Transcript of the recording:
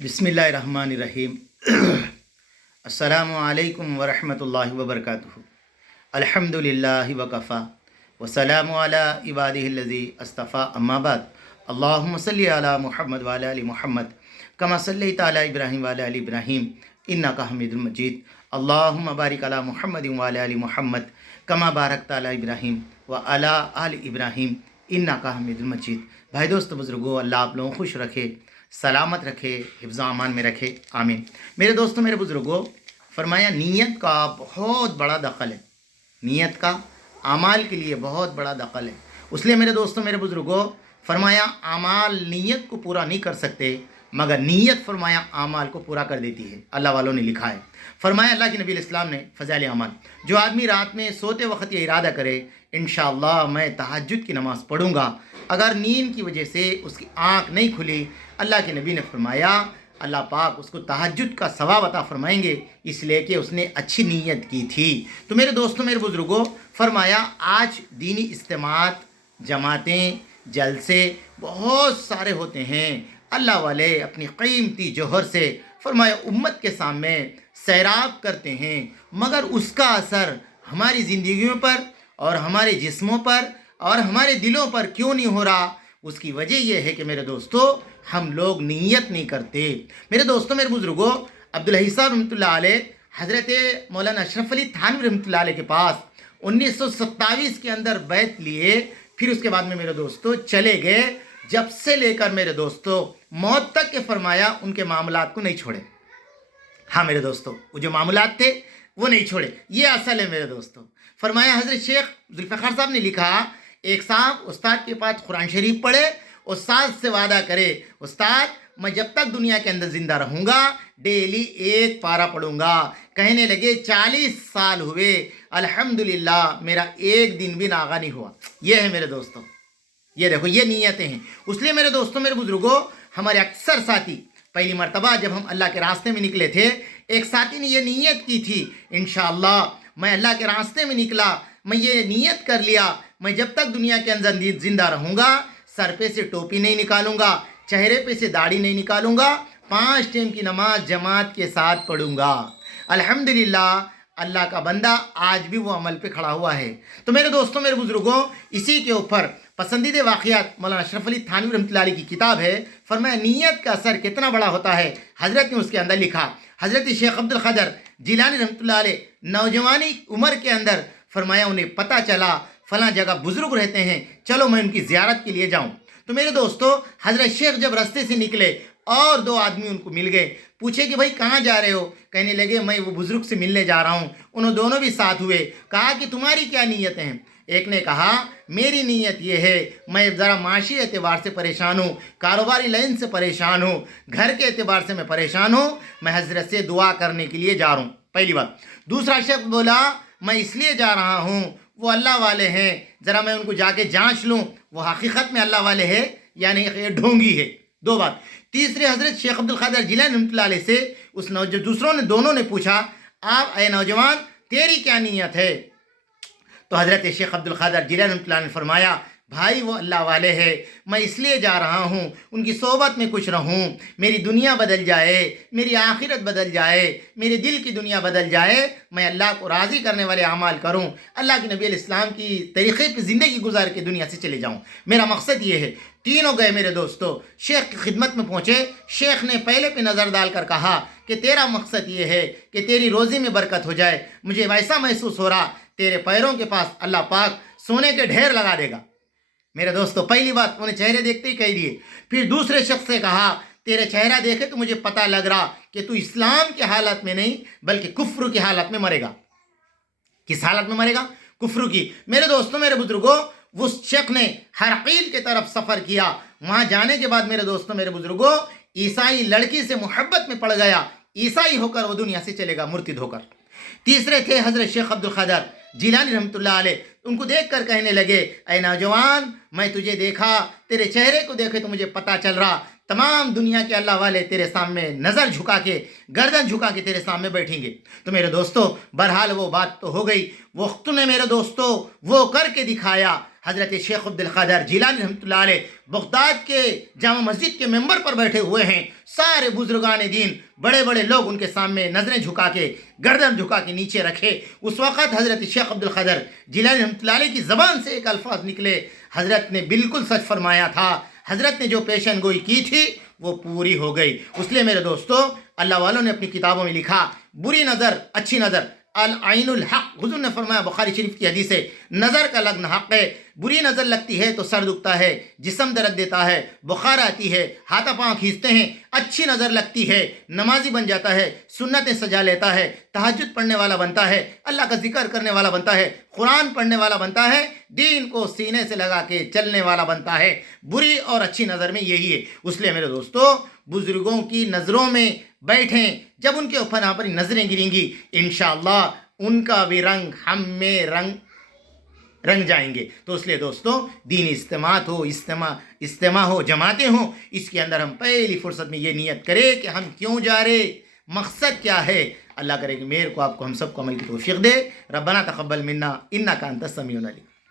बिस्मिल्लाहिर्रहमानिर्रहीम। अस्सलामु अलैकुम वरहमतुल्लाहि वबरकातुहू। अल्हम्दुलिल्लाहि वकफ़ा वसलामु अला इबादिहिल्लज़ी अस्तफ़ा अम्मा बाद। अल्लाहुम्मा सल्लि अला मुहम्मद व अला आलि मुहम्मद कमा सल्लैता अला इब्राहीम व अला आलि इब्राहीम इन्नका हमीदुल मजीद। अल्लाहुम्मा बारिक अला मुहम्मद व अला आलि मुहम्मद कमा बारकता अला इब्राहीम व अला आलि इब्राहीम इन्नका हमीदुल मजीद। भाई दोस्तों बुज़ुर्गों, अल्लाह आप लोगों को खुश रखे, सलामत रखे, हिफ्ज़ अमान में रखे, आमीन। मेरे दोस्तों, मेरे बुज़ुर्गों, फरमाया नीयत का बहुत बड़ा दखल है। नीयत का आमाल के लिए बहुत बड़ा दखल है। इसलिए मेरे दोस्तों, मेरे बुज़ुर्गों, फरमाया आमाल नीयत को पूरा नहीं कर सकते, मगर नीयत फरमाया आमाल को पूरा कर देती है। अल्लाह वालों ने लिखा है, फरमाया अल्लाह के नबी इस्लाम ने फ़ज़ाइल अमाल, जो आदमी रात में सोते वक्त ये इरादा करे इंशाअल्लाह मैं तहज्जुद की नमाज़ पढ़ूँगा, अगर नींद की वजह से उसकी आँख नहीं खुली, अल्लाह के नबी ने फरमाया अल्लाह पाक उसको तहज्जुद का सवाब अता फरमाएंगे, इसलिए कि उसने अच्छी नीयत की थी। तो मेरे दोस्तों, मेरे बुज़ुर्गों, फरमाया आज दीनी इज्तिमात, जमातें, जलसे बहुत सारे होते हैं। अल्लाह वाले अपनी कीमती जौहर से फरमाया उम्मत के सामने सैराब करते हैं, मगर उसका असर हमारी ज़िंदगियों पर और हमारे जिस्मों पर और हमारे दिलों पर क्यों नहीं हो रहा? उसकी वजह यह है कि मेरे दोस्तों, हम लोग नीयत नहीं करते। मेरे दोस्तों, मेरे बुज़ुर्गों, अब्दुल हई साहब रहमतुल्लाह अलैह हज़रत मौलाना अशरफ अली थानवी रहमतुल्लाह अलैह के पास 1927 के अंदर बैत लिए। फिर उसके बाद में मेरे दोस्तों चले गए। जब से लेकर मेरे दोस्तों मौत तक के फरमाया उनके मामलात को नहीं छोड़े। हाँ मेरे दोस्तों, वो जो मामलात थे वो नहीं छोड़े, ये असल है मेरे दोस्तों। फरमाया हज़रत शेख जुल्फ़िकार साहब ने लिखा, एक साहब उस्ताद के पास कुरान शरीफ पढ़े, उस्ताद से वादा करे उस्ताद मैं जब तक दुनिया के अंदर ज़िंदा रहूँगा डेली एक पारा पढ़ूँगा। कहने लगे 40 साल हुए, अल्हम्दुलिल्लाह मेरा एक दिन भी नागा नहीं हुआ। ये है मेरे दोस्तों, ये देखो, ये नीयतें हैं। इसलिए मेरे दोस्तों, मेरे बुज़ुर्गों, हमारे अक्सर साथी पहली मर्तबा जब हम अल्लाह के रास्ते में निकले थे, एक साथी ने ये नीयत की थी इंशाअल्लाह मैं अल्लाह के रास्ते में निकला, मैं ये नीयत कर लिया मैं जब तक दुनिया के अंदर ज़िंदा रहूँगा सर पे से टोपी नहीं निकालूंगा, चेहरे पे से दाढ़ी नहीं निकालूंगा, 5 टाइम की नमाज जमात के साथ पढ़ूंगा। अल्हम्दुलिल्लाह अल्लाह का बंदा आज भी वो अमल पे खड़ा हुआ है। तो मेरे दोस्तों, मेरे बुज़ुर्गों, इसी के ऊपर पसंदीदा वाक़ियात मौलाना अशरफ अली थानवी रहमतुल्लाह अलैह की किताब है। फरमाया नीयत का असर कितना बड़ा होता है। हज़रत ने उसके अंदर लिखा, हज़रत शेख अब्दुल क़ादिर जिलानी रहमतुल्लाह अलैह नौजवानी उम्र के अंदर फरमाया उन्हें पता चला फ़लाँ जगह बुज़ुर्ग रहते हैं, चलो मैं उनकी ज़ियारत के लिए जाऊँ। तो मेरे दोस्तों, हज़रत शेख जब रास्ते से निकले और 2 आदमी उनको मिल गए, पूछे कि भाई कहाँ जा रहे हो? कहने लगे मैं वो बुज़ुर्ग से मिलने जा रहा हूँ। उन्होंने दोनों भी साथ हुए। कहा कि तुम्हारी क्या नीयतें हैं? एक ने कहा मेरी नीयत ये है मैं ज़रा माशी एतबार से परेशान हूँ, कारोबारी लाइन से परेशान हूँ, घर के एतबार से मैं परेशान हूँ, मैं हज़रत से दुआ करने के लिए जा रहा हूँ, पहली बात। दूसरा शख्स बोला मैं इसलिए जा रहा हूँ वो अल्लाह वाले हैं, ज़रा मैं उनको जाके जांच लूँ वो हकीकत में अल्लाह वाले हैं या नहीं, ये ढोंगी है। 2 बात। तीसरे हज़रत शेख अब्दुल क़ादिर जिलानी रहमतुल्लाह अलैह से दोनों ने पूछा आप ए नौजवान तेरी क्या नीयत है? तो हज़रत शेख अब्दुल क़ादिर जिलानी रहमतुल्लाह अलैह ने फरमाया भाई वो अल्लाह वाले हैं, मैं इसलिए जा रहा हूँ उनकी सोबत में कुछ रहूँ, मेरी दुनिया बदल जाए, मेरी आखिरत बदल जाए, मेरे दिल की दुनिया बदल जाए, मैं अल्लाह को राज़ी करने वाले अमाल करूँ, अल्लाह के नबी इस्लाम की तरीक़े पर ज़िंदगी गुजार के दुनिया से चले जाऊँ, मेरा मकसद ये है। तीनों गए मेरे दोस्तों, शेख की खिदमत में पहुँचे। शेख ने पहले पे नज़र डालकर कहा कि तेरा मकसद ये है कि तेरी रोज़ी में बरकत हो जाए, मुझे वैसा महसूस हो रहा तेरे पैरों के पास अल्लाह पाक सोने के ढेर लगा देगा। मेरे दोस्तों, पहली बात उन्हें चेहरे देखते ही कह दिए। फिर दूसरे शख्स से कहा तेरे चेहरा देखे तो मुझे पता लग रहा कि तू इस्लाम की हालत में नहीं बल्कि कुफ्र की हालत में मरेगा। किस हालत में मरेगा? कुफ्र की। मेरे दोस्तों, मेरे बुजुर्गों, उस शख्स ने हरक़ील की तरफ सफ़र किया। वहाँ जाने के बाद मेरे दोस्तों, मेरे बुजुर्गों, ईसाई लड़की से मोहब्बत में पड़ गया, ईसाई होकर वो दुनिया से चलेगा मुर्तिद होकर। तीसरे थे हज़रत शेख अब्दुल क़ादिर जिलानी रहमतुल्लाह अलैह, उनको देखकर कहने लगे ऐ नौजवान मैं तुझे देखा, तेरे चेहरे को देखे तो मुझे पता चल रहा तमाम दुनिया के अल्लाह वाले तेरे सामने नज़र झुका के गर्दन झुका के तेरे सामने बैठेंगे। तो मेरे दोस्तों, बहरहाल वो बात तो हो गई, वक्त ने मेरे दोस्तों वो करके दिखाया। حضرت شیخ عبد القادر جیلانی رحمۃ اللہ علیہ بغداد کے جامع مسجد کے ممبر پر بیٹھے ہوئے ہیں. سارے بزرگان دین بڑے بڑے لوگ ان کے سامنے نظریں جھکا کے گردن جھکا کے نیچے رکھے. اس وقت حضرت شیخ عبد القادر جیلانی رحمۃ اللہ علیہ کی زبان سے ایک الفاظ نکلے. حضرت نے بالکل سچ فرمایا تھا. حضرت نے جو پیشن گوئی کی تھی وہ پوری ہو گئی. اس لیے میرے دوستو، اللہ والوں نے اپنی کتابوں میں لکھا بری نظر اچھی نظر العین الحق. حضور نے فرمایا بخاری شریف کی حدیث ہے، نظر کا لگنا حق ہے. بری نظر لگتی ہے تو سر دکھتا ہے، جسم درد دیتا ہے، بخار آتی ہے، ہاتھ پاؤں کھینچتے ہیں. اچھی نظر لگتی ہے، نمازی بن جاتا ہے، سنتیں سجا لیتا ہے، تہجد پڑھنے والا بنتا ہے، اللہ کا ذکر کرنے والا بنتا ہے، قرآن پڑھنے والا بنتا ہے، دین کو سینے سے لگا کے چلنے والا بنتا ہے. بری اور اچھی نظر میں یہی ہے. اس لیے میرے دوستو، بزرگوں کی نظروں میں بیٹھیں. جب ان کے اوپر یہاں پر نظریں گریں گی انشاءاللہ ان کا بھی رنگ ہم میں رنگ جائیں گے. تو اس لیے دوستو، دینی اجتماع ہو، جماعتیں ہوں، اس کے اندر ہم پہلی فرصت میں یہ نیت کریں کہ ہم کیوں جا رہے، مقصد کیا ہے. اللہ کرے کہ میرے کو آپ کو ہم سب کو عمل کی توفیق دے. ربنا تقبل منا انک انت السمیع العلیم.